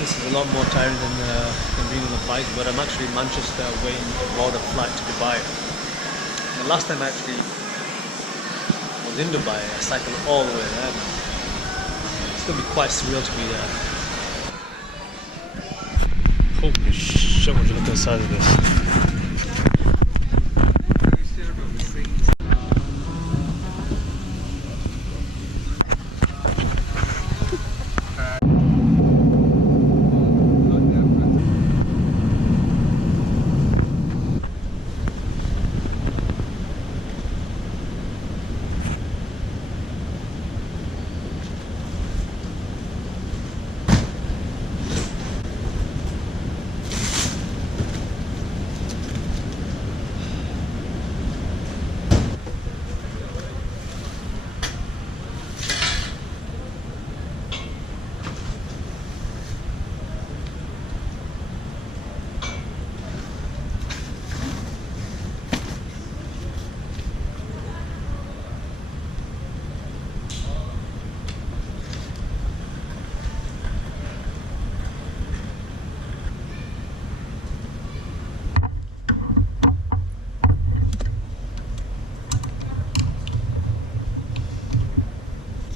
This is a lot more tiring than being on the bike, but I'm actually in Manchester waiting for the flight to Dubai. The last time I actually was in Dubai, I cycled all the way there. It's going to be quite surreal to be there. Holy shit, would you look at the size of this?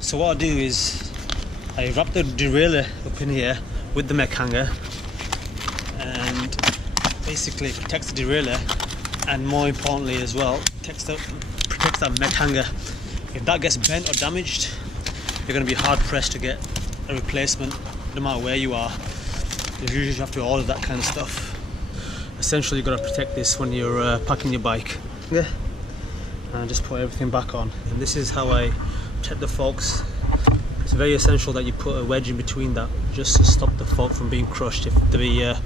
So what I do is I wrap the derailleur up in here with the mech hanger, and basically protects the derailleur, and more importantly as well protects that mech hanger. If that gets bent or damaged, you're going to be hard pressed to get a replacement no matter where you are. You usually have to order that kind of stuff. Essentially you've got to protect this when you're packing your bike. Yeah. And just put everything back on. And this is how I protect the forks. It's very essential that you put a wedge in between that just to stop the fork from being crushed if the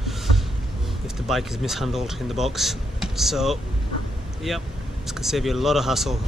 bike is mishandled in the box. So yeah, this can save you a lot of hassle.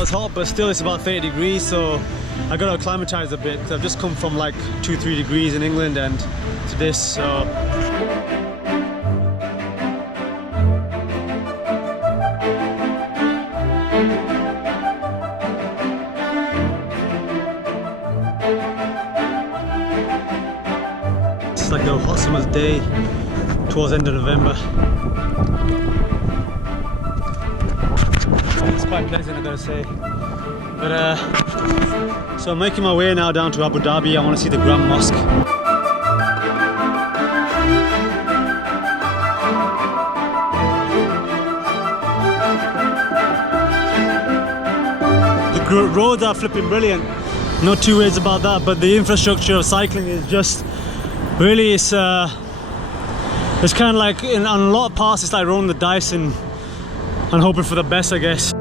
It's hot, but still it's about 30 degrees, so I got to acclimatize a bit. I've just come from like 2-3 degrees in England and to this, so it's like a hot summer's day towards the end of November. It's quite pleasant, I gotta say. But so I'm making my way now down to Abu Dhabi. I want to see the Grand Mosque. The roads are flipping brilliant, no two ways about that, but the infrastructure of cycling is just really, it's kind of like on a lot of parts it's like rolling the dice and hoping for the best, I guess.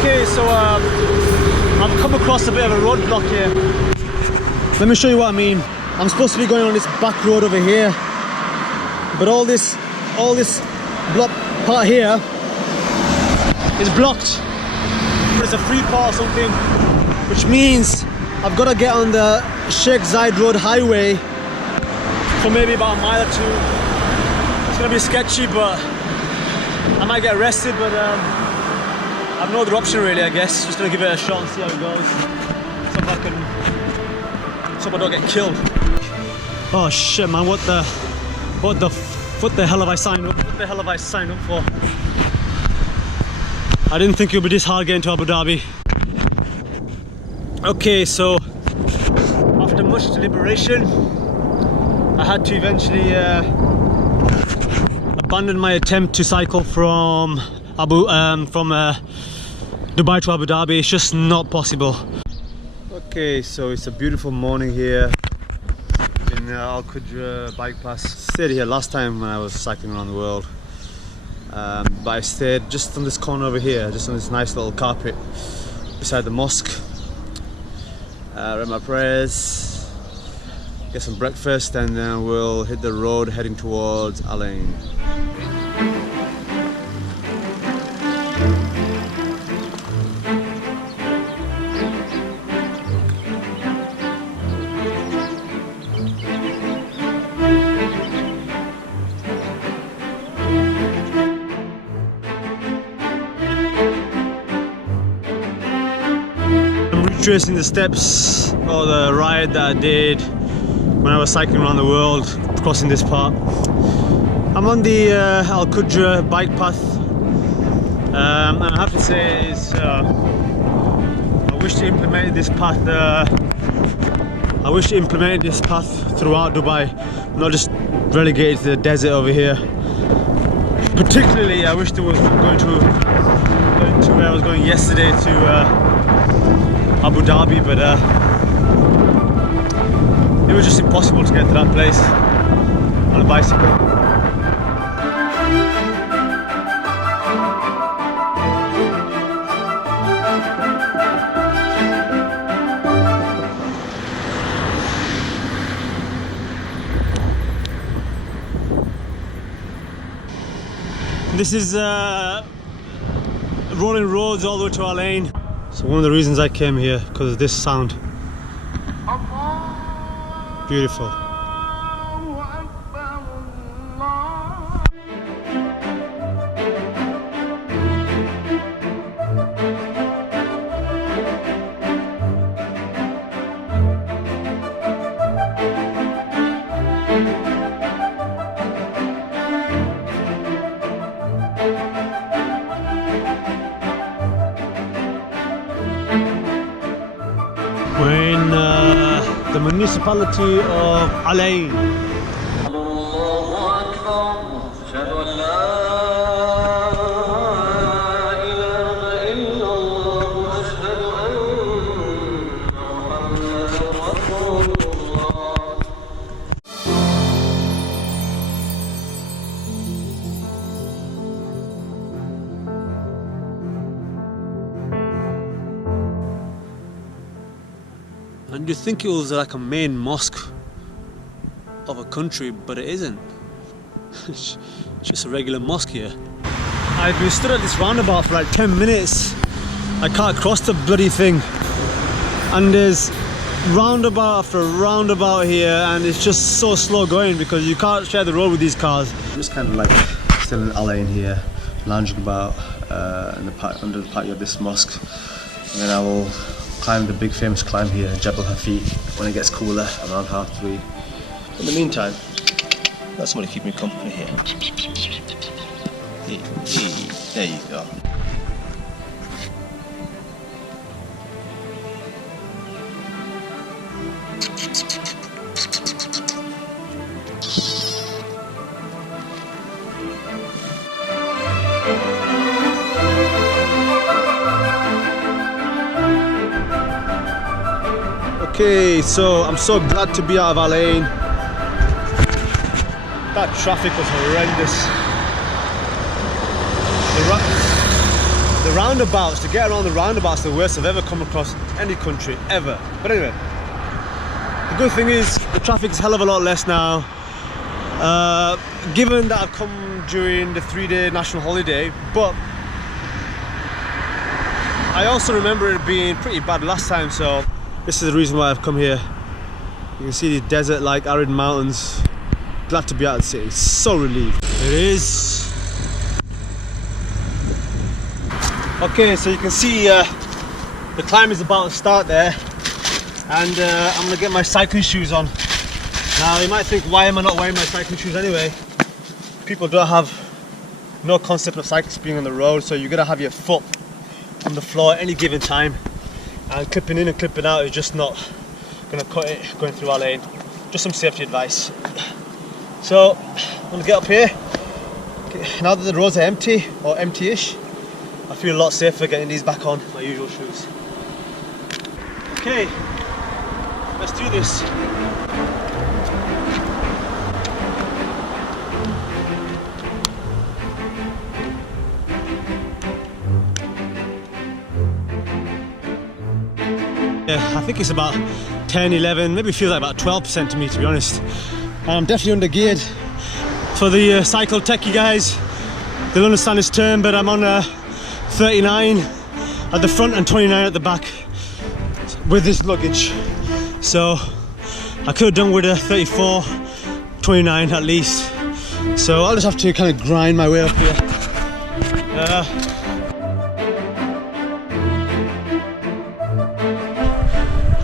Okay, so I've come across a bit of a roadblock here. Let me show you what I mean. I'm supposed to be going on this back road over here, but all this block part here is blocked. But it's a free part or something, which means I've got to get on the Sheikh Zayed Road highway for maybe about a mile or two. It's gonna be sketchy, but I might get arrested, but I've no other option really, I guess. Just gonna give it a shot and see how it goes. So I don't get killed. Oh shit, man! What the hell have I signed up? What the hell have I signed up for? I didn't think it would be this hard getting to Abu Dhabi. Okay, so after much deliberation, I had to eventually abandon my attempt to cycle from Dubai to Abu Dhabi. It's just not possible. Okay, so it's a beautiful morning here in Al Qudra bike pass. Stayed here last time when I was cycling around the world, but I stayed just on this corner over here, just on this nice little carpet beside the mosque. Read my prayers, get some breakfast, and then we'll hit the road heading towards Al Ain. Tracing the steps or the ride that I did when I was cycling around the world, crossing this part. I'm on the Al Qudra bike path, and I have to say I wish to implement this path. I wish to implement this path throughout Dubai, not just relegated to the desert over here. Particularly, I wish there was going to where I was going yesterday to Abu Dhabi, but it was just impossible to get to that place on a bicycle. This is rolling roads all the way to Al Ain. So one of the reasons I came here, because of this sound. Beautiful. We're in the municipality of Al Ain. And you think it was like a main mosque of a country, but it isn't. It's just a regular mosque here. I've been stood at this roundabout for like 10 minutes. I can't cross the bloody thing. And there's roundabout after roundabout here, and it's just so slow going because you can't share the road with these cars. I'm just kind of like still in Al Ain here, lounging about under the patio of this mosque. And then I will climb the big famous climb here, Jabal Hafid, when it gets cooler, around 3:30. In the meantime, got somebody keep me company here. There you go. Okay, so I'm so glad to be out of Al Ain. That traffic was horrendous. The roundabouts, to get around the roundabouts, the worst I've ever come across any country, ever. But anyway, the good thing is the traffic's a hell of a lot less now. Given that I've come during the 3-day national holiday, but I also remember it being pretty bad last time, so this is the reason why I've come here. You can see the desert-like arid mountains. Glad to be out of the city. So relieved. It is. Okay, so you can see the climb is about to start there, and I'm gonna get my cycling shoes on. Now you might think, why am I not wearing my cycling shoes anyway? People don't have no concept of cyclists being on the road, so you're gonna have your foot on the floor at any given time, and clipping in and clipping out is just not gonna cut it going through our lane. Just some safety advice. So I'm gonna get up here. Now that the roads are empty or empty-ish, I feel a lot safer getting these back on, my usual shoes. Okay, let's do this. Yeah, I think it's about 10, 11, maybe feels like about 12% to me, to be honest. I'm definitely under geared. For the cycle techie guys, they'll understand this term, but I'm on 39 at the front and 29 at the back with this luggage. So I could have done with a 34, 29 at least. So I'll just have to kind of grind my way up here.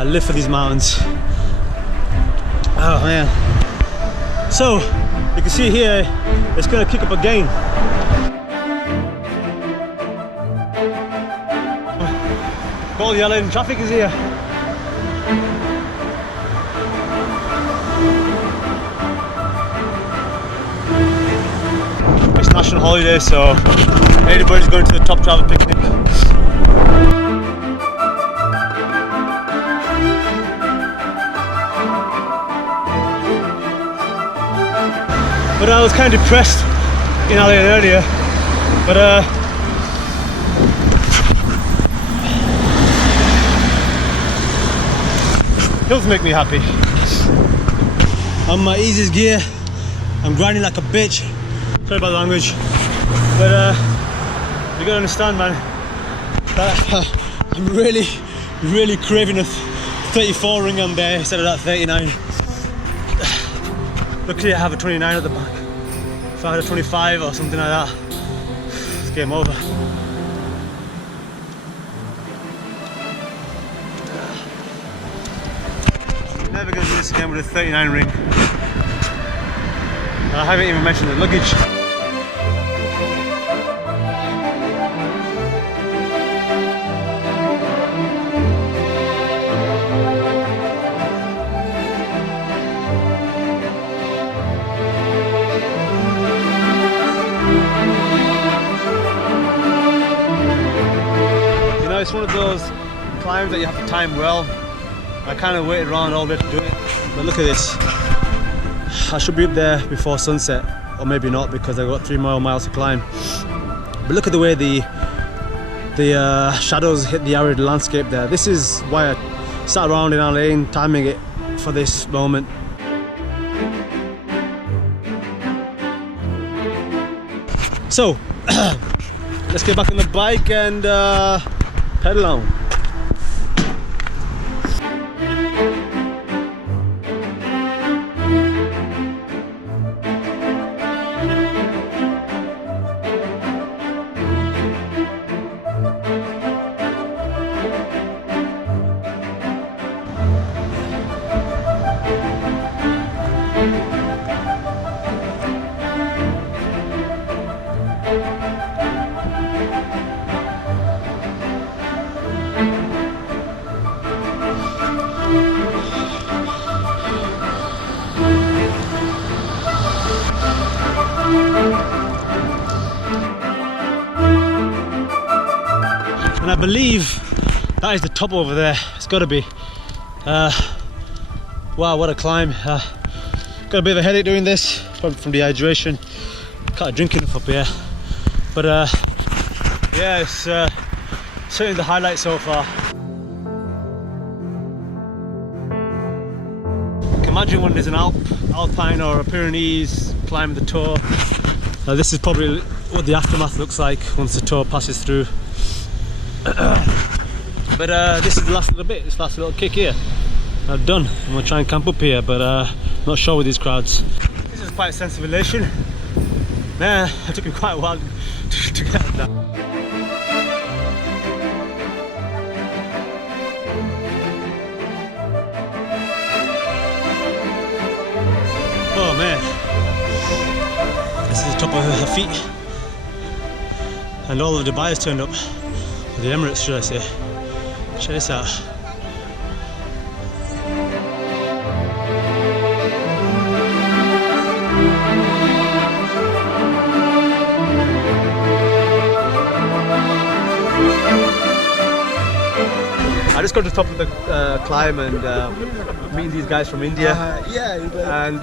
I live for these mountains. Oh man. So you can see here, it's going to kick up again. Ball yelling, traffic is here. It's national holiday, so everybody's going to the top travel picnic. But I was kind of depressed in Al Ain earlier, but hills make me happy. On my easiest gear, I'm grinding like a bitch. Sorry about the language, but you gotta understand, man, that I'm really craving a 34 ring on there instead of that 39. Luckily I have a 29 at the back. If I had a 25 or something like that, it's game over. Never going to do this again with a 39 ring. And I haven't even mentioned the luggage. You know, it's one of those climbs that you have to time well. I kind of waited around all day to do it, but look at this. I should be up there before sunset, or maybe not, because I've got 3 more miles to climb. But look at the way the shadows hit the arid landscape there. This is why I sat around in Al Ain timing it for this moment. So let's get back on the bike and pedal on. And I believe that is the top over there. It's got to be. Wow, what a climb. Got a bit of a headache doing this, probably from dehydration. Can't drink enough up here. But yeah, it's certainly the highlight so far. You can imagine when there's an Alpine or a Pyrenees climb the Tour. This is probably what the aftermath looks like once the Tour passes through. But this is the last little bit, this last little kick here. I'm done. I'm gonna try and camp up here, but not sure with these crowds. This is quite a sense of elation. Man, it took me quite a while to get that. Oh man, this is the top of her feet, and all of Dubai has turned up. The Emirates, should I say? Check this out. I just got to the top of the climb and meeting these guys from India. And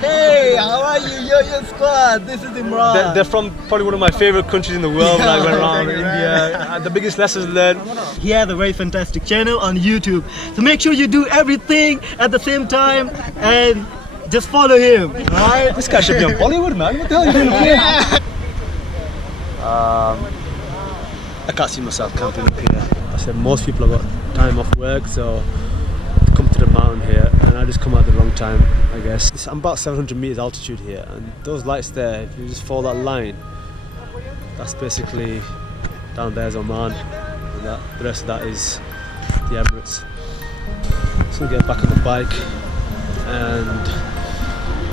Hey, how are you? Yo squad. This is Imran. they're from probably one of my favorite countries in the world. When I went around India, and the biggest lessons learned. He has a very fantastic channel on YouTube. So make sure you do everything at the same time and just follow him. Alright? This guy should be on Bollywood, man. What the hell are you doing here? I can't see myself camping up here. I said most people have got time off work, so come to the mountain here, and I just come at the wrong time, I guess. I'm about 700 meters altitude here, and those lights there, if you just follow that line, that's basically down there's Oman, and the rest of that is the Emirates. So we'll get back on the bike and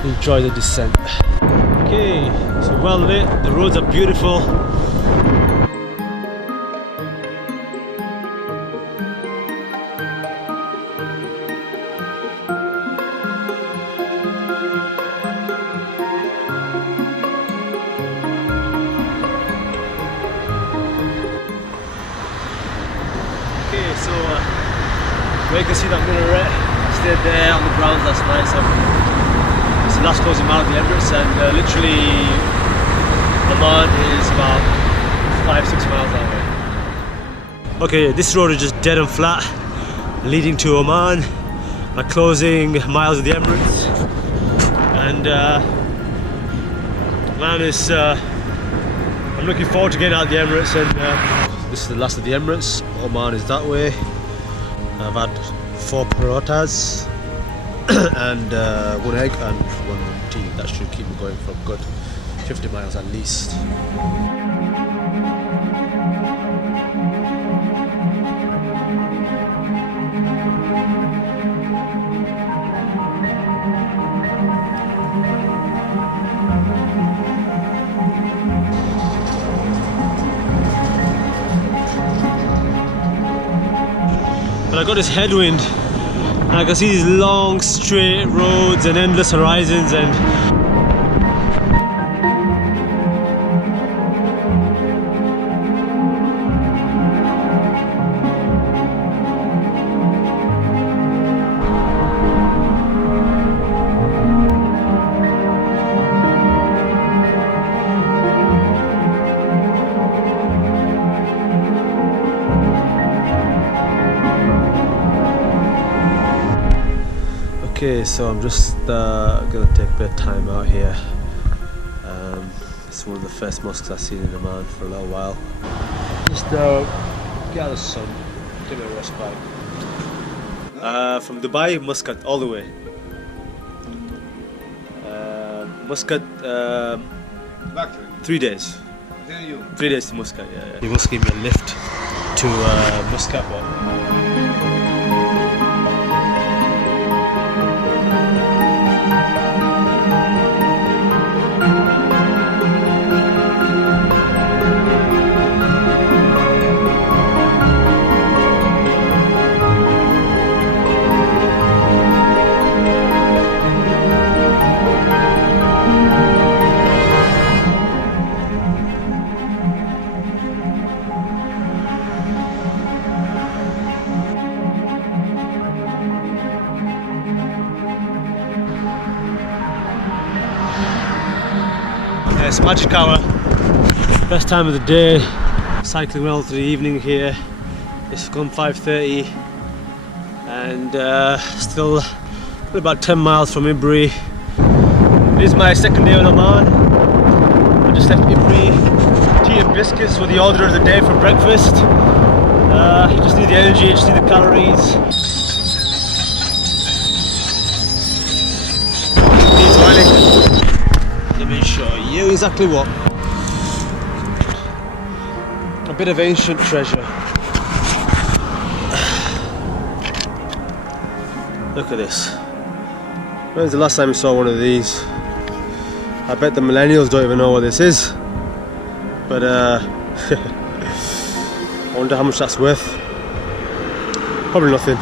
enjoy the descent. Okay, so well lit, the roads are beautiful. Okay, so where you can see that minaret, I stayed there on the grounds last night, so it's the last closing mile of the Emirates, and literally Oman is about 5-6 miles that way. Okay, this road is just dead and flat, leading to Oman, my closing miles of the Emirates, and man, it's I'm looking forward to getting out of the Emirates, and this is the last of the Emirates. Oman is that way. I've had 4 parotas and 1 egg and 1 tea. That should keep me going for a good 50 miles at least. But I got this headwind, and I can see these long straight roads and endless horizons, and okay, so I'm just gonna take a bit of time out here. It's one of the first mosques I've seen in Oman for a little while. Just get out of the sun, give it a respite. From Dubai, Muscat, all the way. Muscat, 3 days. 3 days to Muscat, yeah. He must give me a lift to Muscat. It's magic hour, best time of the day, cycling well through the evening here. It's gone 5:30 and still about 10 miles from Ibri. This is my second day in Oman. I just left Ibri, tea and biscuits were the order of the day for breakfast. Just need the energy, just need the calories. Let me show you exactly what. A bit of ancient treasure. Look at this. When was the last time you saw one of these? I bet the millennials don't even know what this is. But I wonder how much that's worth. Probably nothing.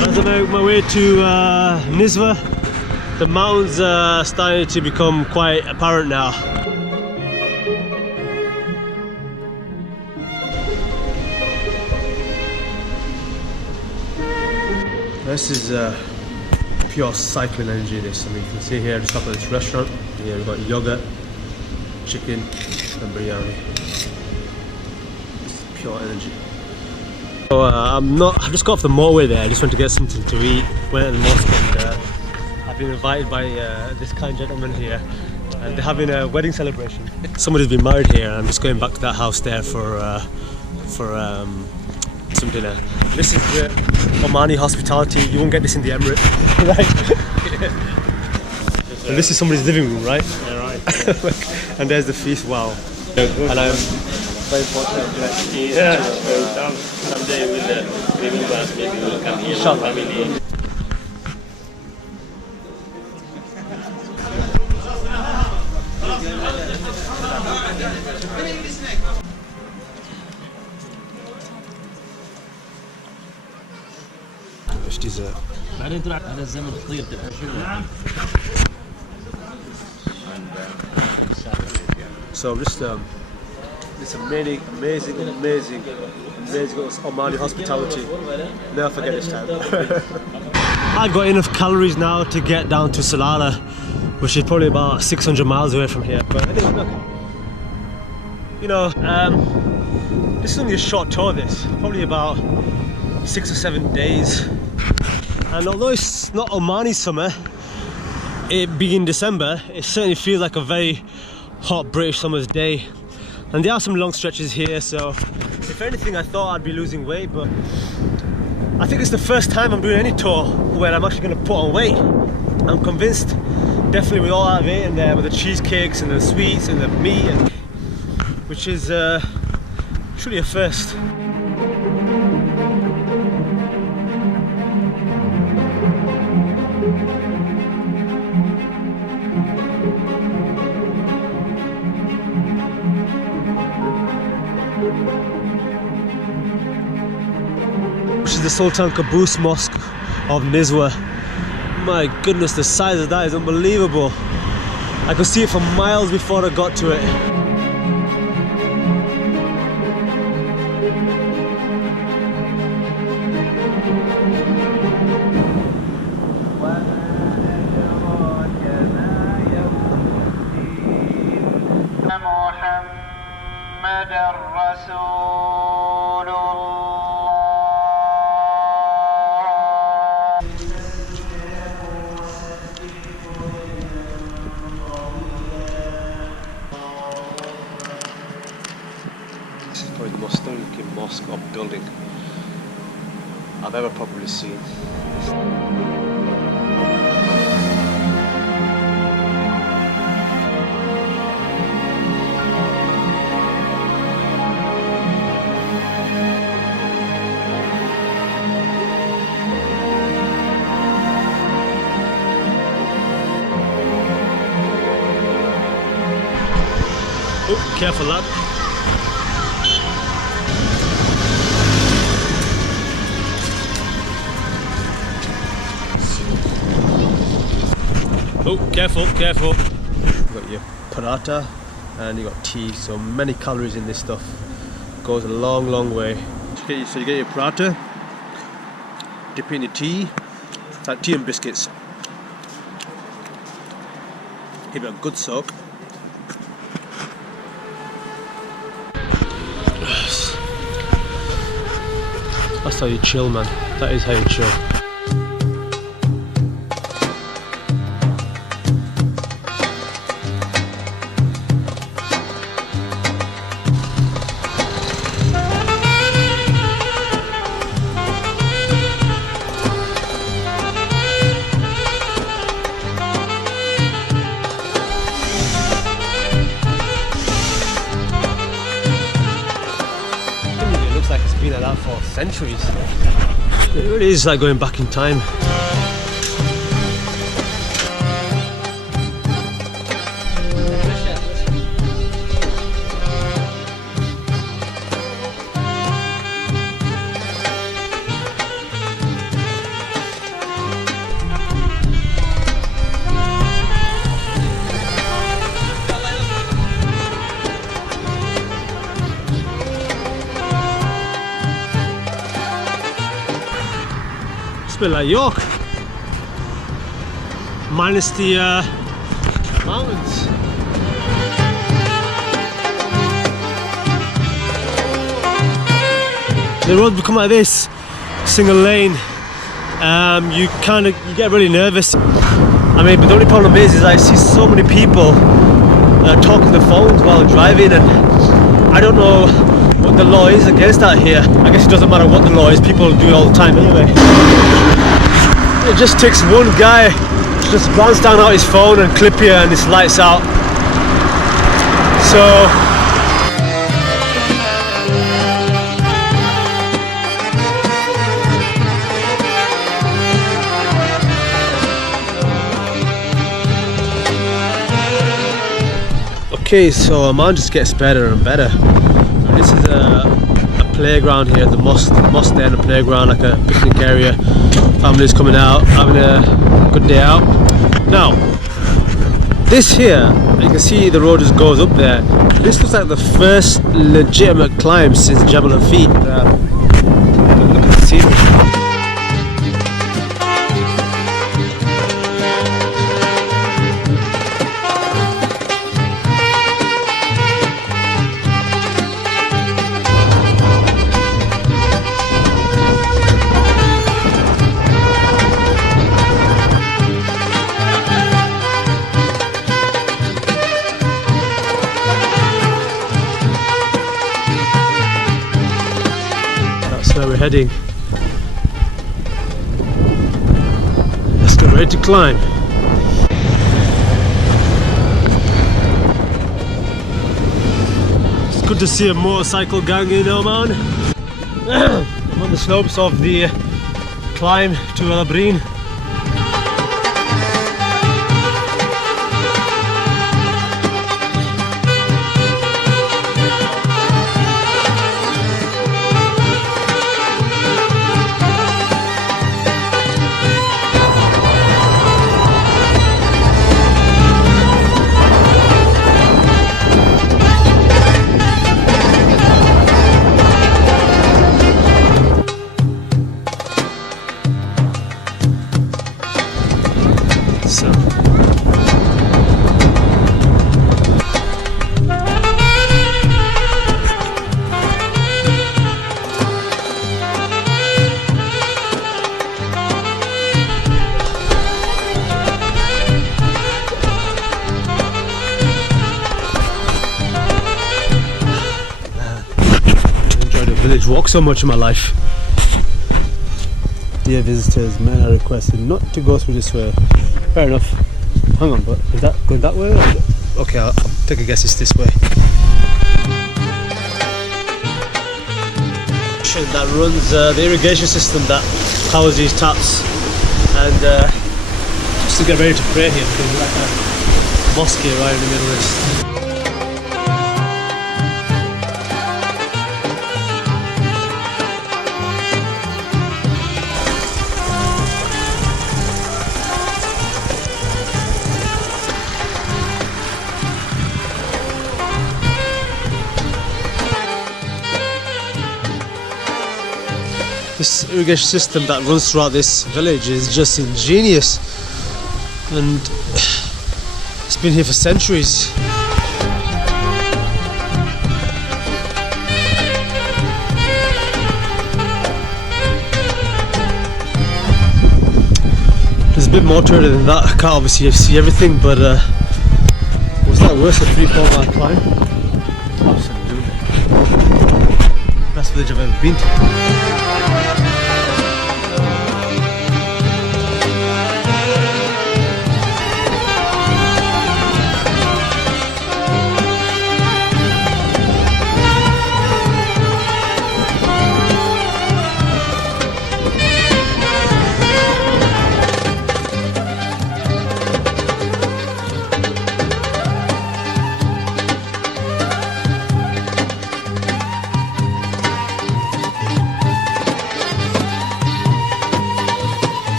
As I make my way to Nizwa, the mountains are starting to become quite apparent now. This is pure cycling energy. This, I mean, you can see here just up at this restaurant. Here we've got yogurt, chicken, and biryani. This is pure energy. So I've just got off the motorway there. I just went to get something to eat. Went to the mosque, and I've been invited by this kind gentleman here, and they're having a wedding celebration. Somebody's been married here, and I'm just going back to that house there for some dinner. This is the Omani hospitality. You won't get this in the Emirates, right? And this is somebody's living room, right? Yeah, right. And there's the feast. Wow. And I'm very fortunate to Someday with the us, maybe we'll come here with family. ايش ديزرت. بعدين طلعت على الزمن خطير تبقى شو. So just this amazing Omani hospitality. Never forget this time. I've got enough calories now to get down to Salalah, which is probably about 600 miles away from here. But anyway, look, you know, this is only a short tour. This probably about 6 or 7 days. And although it's not Omani summer, it being December, it certainly feels like a very hot British summer's day. And there are some long stretches here, so if anything I thought I'd be losing weight, but I think it's the first time I'm doing any tour where I'm actually going to put on weight. I'm convinced, definitely with all I've eaten there, with the cheesecakes and the sweets and the meat, and, which is truly a first. Which is the Sultan Qaboos Mosque of Nizwa. My goodness, the size of that is unbelievable. I could see it for miles before I got to it. This is probably the most stunning mosque or building I've ever probably seen. Oh, careful lad. Oh, careful, careful. You've got your paratha and you've got tea, so many calories in this stuff. Goes a long, long way. So you get your paratha, dip in your tea, it's like tea and biscuits. Give it a good soak. That's how you chill, man. That is how you chill. It looks like it's been like that for centuries. It really is like going back in time. It's a bit like York, minus the mountains. The roads become like this, single lane. You get really nervous. I mean, but the only problem is I see so many people talking on the phones while driving, and I don't know what the law is against that here. I guess it doesn't matter what the law is, people do it all the time anyway. It just takes one guy to just glance down at his phone and clip you and it's lights out. So okay, so Oman just gets better and better. This is a playground here, the mosque there, and a playground, like a picnic area. Families coming out, having a good day out. Now, this here, you can see the road just goes up there. This looks like the first legitimate climb since Jabal Hafid. Look at the scenery. Where we're heading. Let's get ready to climb. It's good to see a motorcycle gang in Oman. I'm on the slopes of the climb to El Abreen. So enjoyed a village walk so much in my life. Dear visitors, men are requested not to go through this way. Fair enough. Hang on, but is that going that way? Okay, I'll take a guess it's this way. That runs the irrigation system that powers these taps, and just to get ready to pray here because there's like a mosque here right in the middle of this. This irrigation system that runs throughout this village is just ingenious, and it's been here for centuries. There's a bit more to it than that. I can't obviously see everything, but was that worse than 3-4 mile climb? Absolutely. Best village I've ever been to.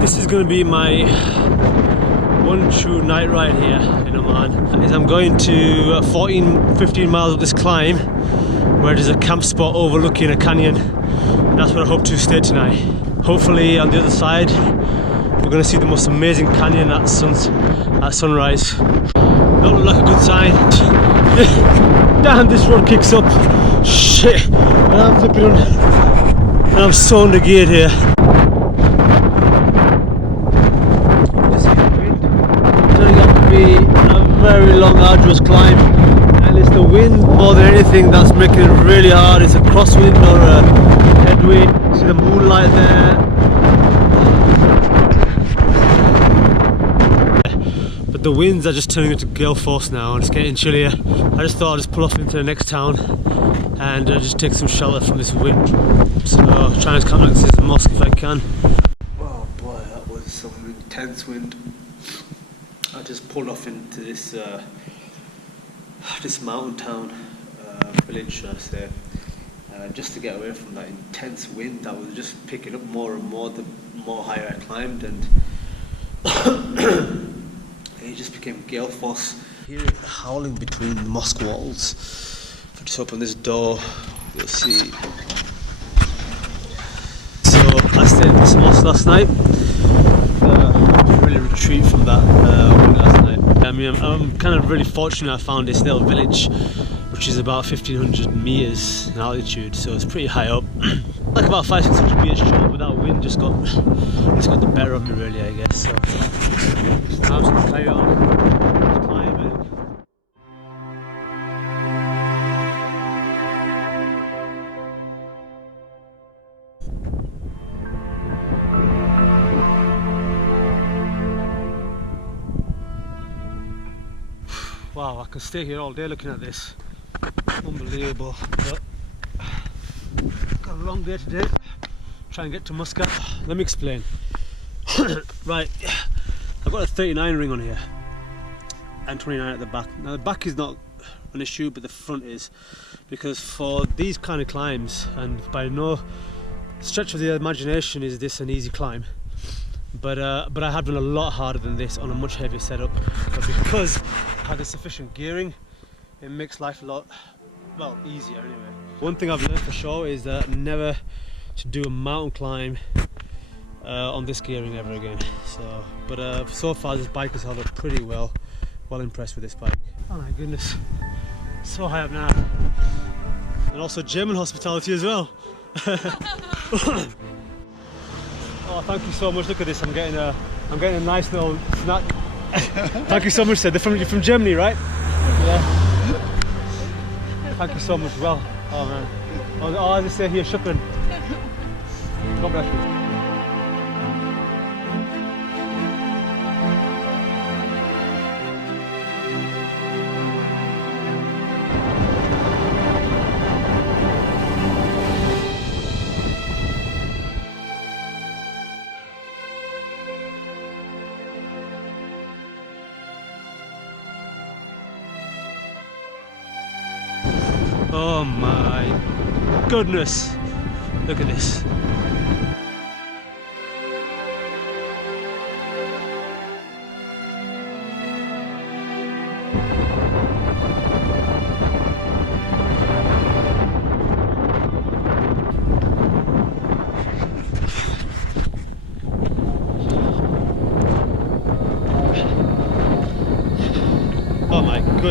This is going to be my one true night ride here in Oman. As I'm going to 14-15 miles up this climb where there's a camp spot overlooking a canyon. That's where I hope to stay tonight. Hopefully on the other side we're going to see the most amazing canyon at sunrise. Don't look like a good sign. Damn, this road kicks up. Shit, and I'm flipping on. And I'm so undergeared here. Be a very long arduous climb, and it's the wind more than anything that's making it really hard. It's a crosswind or a headwind. See the moonlight there, but the winds are just turning into gale force now and it's getting chillier. I just thought I'd just pull off into the next town and just take some shelter from this wind. So trying to come back to this mosque if I can. Oh boy, that was some intense wind. I just pulled off into this this mountain town village, should I say, just to get away from that intense wind that was just picking up more and more the more higher I climbed, and it just became gale force. Hear it howling between the mosque walls. If I just open this door, you'll see. So I stayed in this mosque last night. Really retreat from that wind last night. I mean, I'm kind of really fortunate I found this little village which is about 1500 meters in altitude, so it's pretty high up. Like about 500-600 meters short, but that wind just got the better of me really, I guess. So now I'm just going to carry on climbing. Wow, I could stay here all day looking at this. Unbelievable. But got a long day today. Try and get to Muscat. Let me explain. Right, I've got a 39 ring on here and 29 at the back. Now the back is not an issue, but the front is, because for these kind of climbs, and by no stretch of the imagination is this an easy climb. But I have done a lot harder than this on a much heavier setup. But because I had the sufficient gearing, it makes life a lot, well, easier anyway. One thing I've learned for sure is that never to do a mountain climb on this gearing ever again. So, but so far this bike has held up pretty well. Well impressed with this bike. Oh my goodness, so high up now. And also German hospitality as well. Oh, thank you so much. Look at this. I'm getting a nice little snack. Thank you so much, sir. You're from Germany, right? Yeah. Thank you so much. Well, oh man. Oh, as I say here, shukran. God bless you. Oh my goodness, look at this.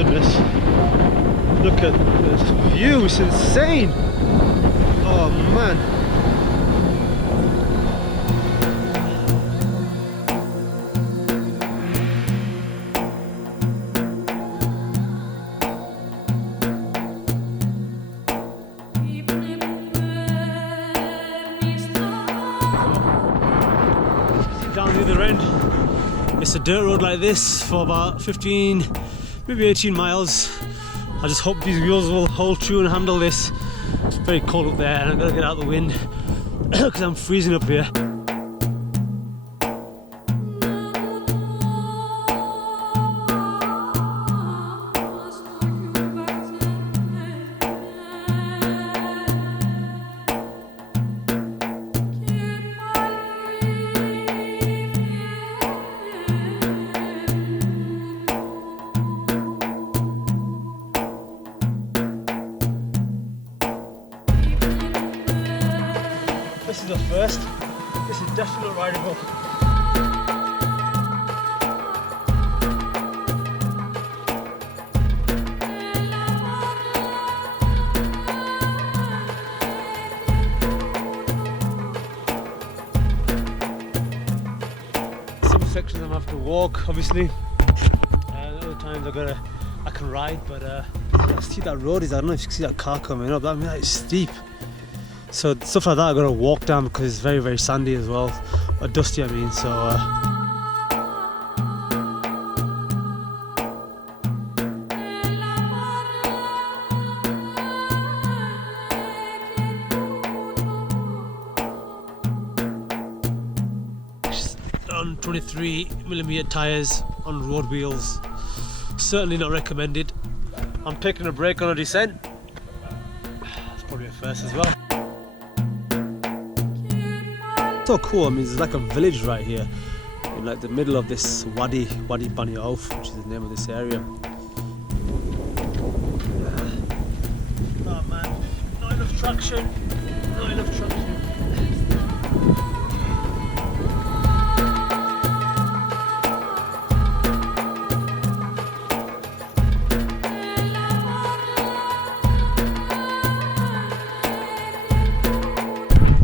goodness. Look at this view, it's insane. Oh man. Down the other end, it's a dirt road like this for about 15, maybe 18 miles. I just hope these wheels will hold true and handle this. It's very cold up there and I've got to get out of the wind because I'm freezing up here. This is the first. This is definitely rideable. Some sections I have to walk, obviously. Other times I can ride, but I see that road is. I don't know if you can see that car coming up. That is steep. So stuff like that I gotta walk down because it's very, very sandy as well, or dusty I mean, so on 23mm tyres on road wheels, certainly not recommended. I'm taking a break on a descent. That's probably a first as well. So cool. I mean, there's like a village right here in like the middle of this Wadi Bani Auf, which is the name of this area. Oh man, not enough traction, not enough traction.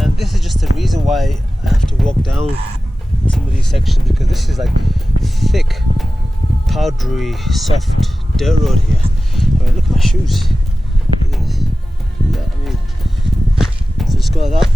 And this is just the reason why I have to walk down some of these sections, because this is like thick, powdery, soft dirt road here. I mean, look at my shoes. Look at this. Yeah, I mean, so just go like that.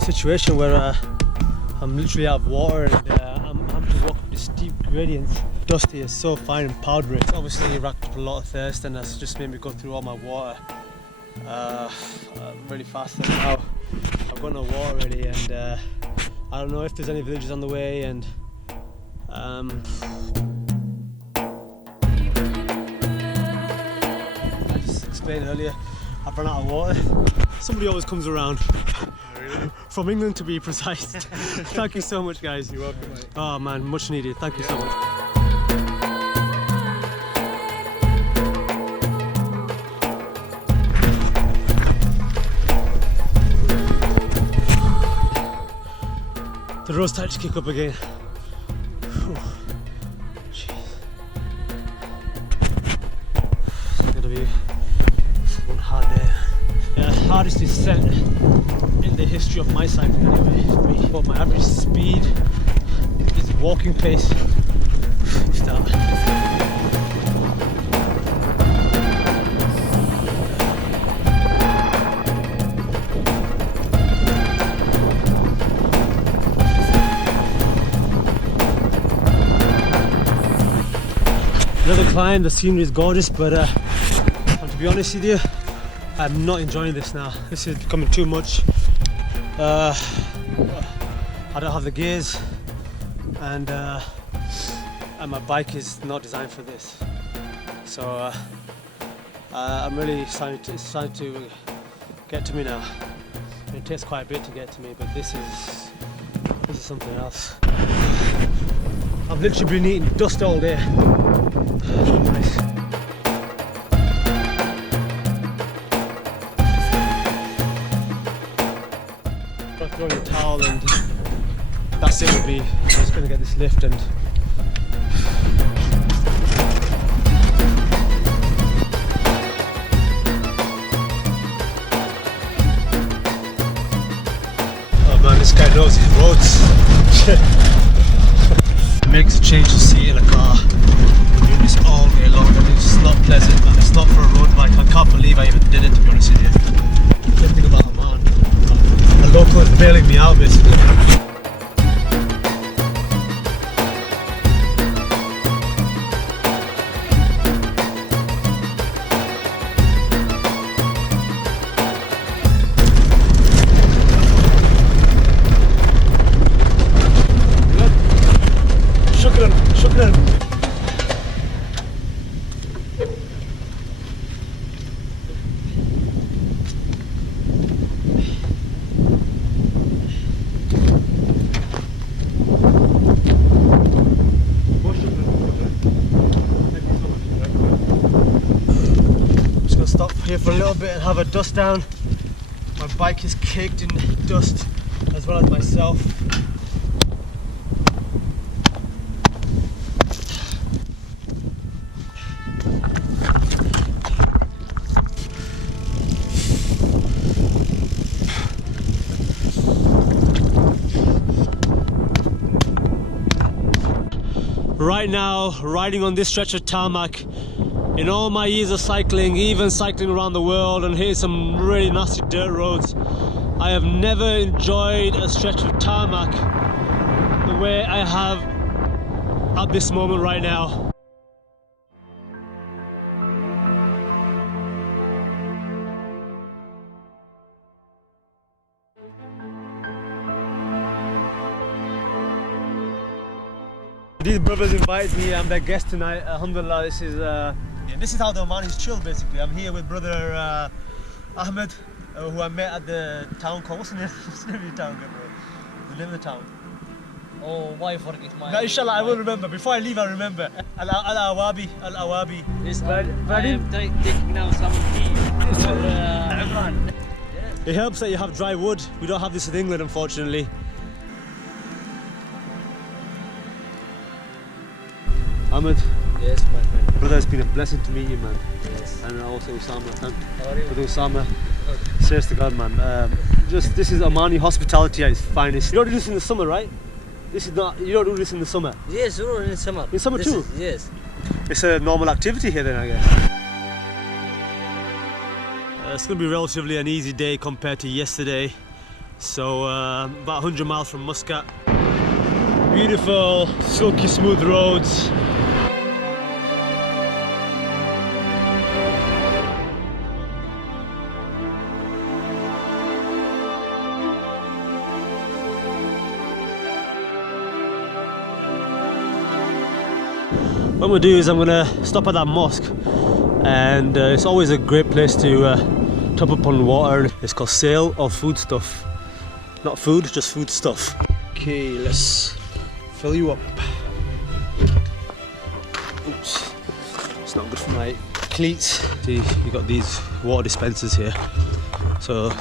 Situation where I'm literally out of water and I'm having to walk up these steep gradients. Dusty is so fine and powdery. It's obviously racked up a lot of thirst and that's just made me go through all my water really fast. And now I've got no water already, and I don't know if there's any villages on the way, and I just explained earlier, I've run out of water. Somebody always comes around. From England to be precise. Thank you so much, guys. You're welcome, mate. Oh man, much needed. Thank you so much. The road's starting to kick up again. Whew. Jeez. It's gonna be one hard day. Yeah, hardest descent in the history of my cycling anyway for me. But my average speed is walking pace. Start. Another climb, the scenery is gorgeous, but to be honest with you, I'm not enjoying this now. This is becoming too much. I don't have the gears, and my bike is not designed for this. So I'm really starting to get to me now. It takes quite a bit to get to me, but this is something else. I've literally been eating dust all day. Nice. I'll throw in a towel and that's it with me. I'm just gonna get this lift and oh man, this guy knows his roads. It makes a change to see in a car. We're doing this all day long and it's not pleasant and it's not for a road bike. I can't believe I even did it, to be honest with you. Good thing about Oman, a local is bailing me out basically. Shukran. Just gonna stop here for a little bit and have a dust down. My bike is caked in dust as well as myself. Right now, riding on this stretch of tarmac, in all my years of cycling, even cycling around the world and hitting some really nasty dirt roads, I have never enjoyed a stretch of tarmac the way I have at this moment right now. These brothers invited me. I'm their guest tonight. Alhamdulillah, this is how the Omanis chill basically. I'm here with brother Ahmed, who I met at the town called, what's the name of the town? The name of the town? Oh, why forget my... No, inshallah, I will remember. Before I leave, I remember. Al-Awabi. Yes, I am taking now some tea for Imran. It helps that you have dry wood. We don't have this in England, unfortunately. Ahmed. Yes, my friend. Brother, it's been a blessing to meet you, man. Yes. And also Usama. How are you? Brother Usama. Serious to God, man. This is Omani hospitality at its finest. You don't do this in the summer, right? You don't do this in the summer. Yes, in summer. In summer too? Yes. It's a normal activity here then, I guess. It's going to be relatively an easy day compared to yesterday. So about 100 miles from Muscat. Beautiful, silky smooth roads. What I'm going to do is I'm going to stop at that mosque, and it's always a great place to top up on water. It's called Sale of Food Stuff. Not food, just food stuff. Okay, let's fill you up. Oops, it's not good for my cleats. See, you got these water dispensers here. So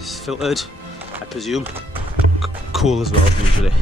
it's filtered, I presume. Cool as well, usually.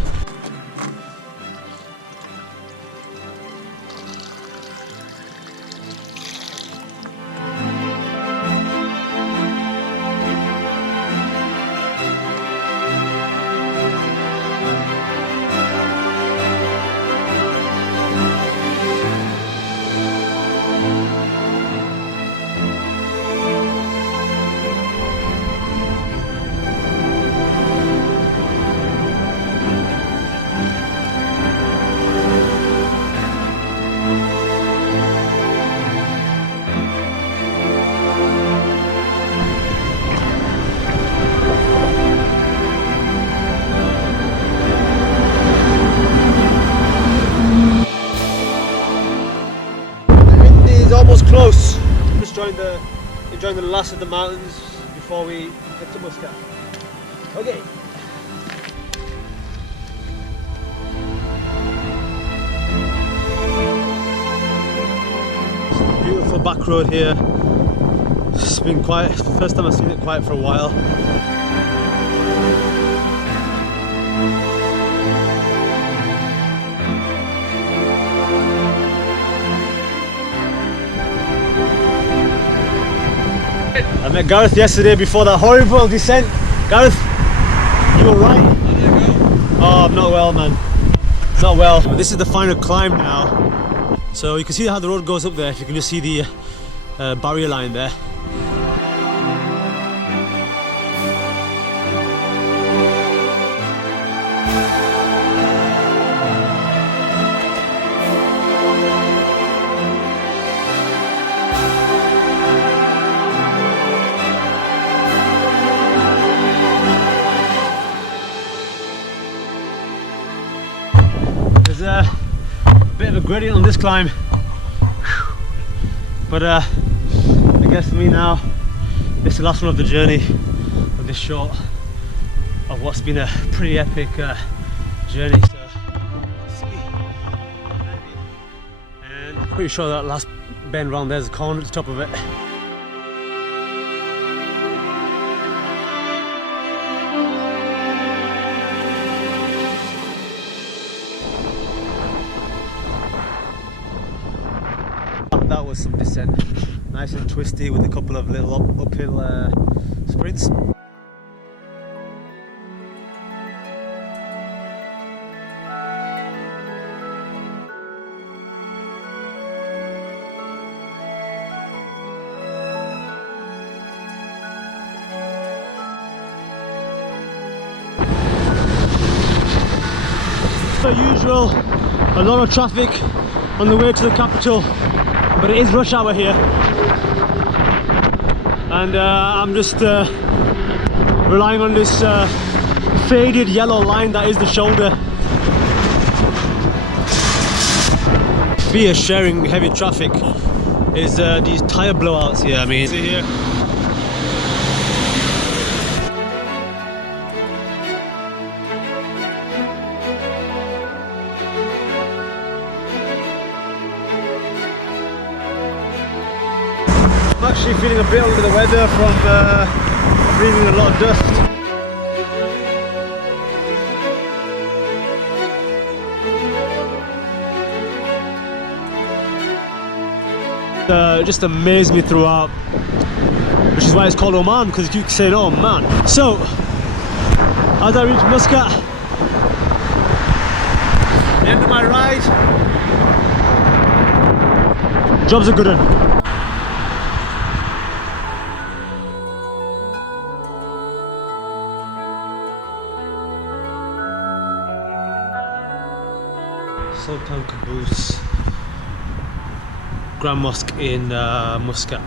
Almost close. Just enjoying the last of the mountains before we head to Muscat. Okay. little back road here. It's been quiet, first time I've seen it quiet for a while. I met Gareth yesterday before that horrible descent. Gareth, you alright? How did it go? Oh, I'm not well, man. Not well. But this is the final climb now. So you can see how the road goes up there. If you can just see the barrier line there. There's a bit of a gradient on this climb, but I guess for me now, it's the last one of the journey of this short of what's been a pretty epic journey. So, let's see. And I'm pretty sure that last bend round there's a corner at the top of it. That was some descent, nice and twisty with a couple of little uphill sprints. Per usual, a lot of traffic on the way to the capital. But it is rush hour here, and I'm just relying on this faded yellow line that is the shoulder. Fear sharing heavy traffic is these tyre blowouts here. I mean, see here. I'm actually feeling a bit under the weather from breathing a lot of dust. Just amazed me throughout, which is why it's called Oman, because you keep saying, oh man. So, as I reach Muscat, the end of my ride, job's a good one. Sultan Qaboos Grand Mosque in Muscat.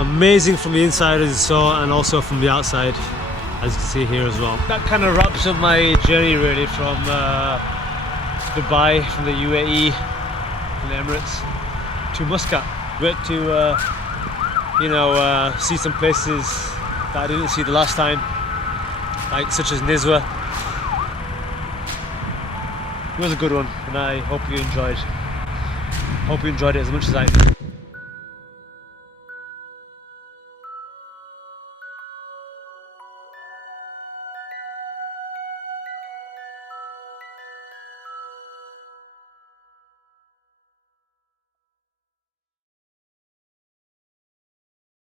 Amazing from the inside as you saw, and also from the outside, as you can see here as well. That kind of wraps up my journey really from Dubai, from the UAE, from the Emirates to Muscat. Great to see some places that I didn't see the last time, like such as Nizwa. It was a good one, and I hope you enjoyed. Hope you enjoyed it as much as I did.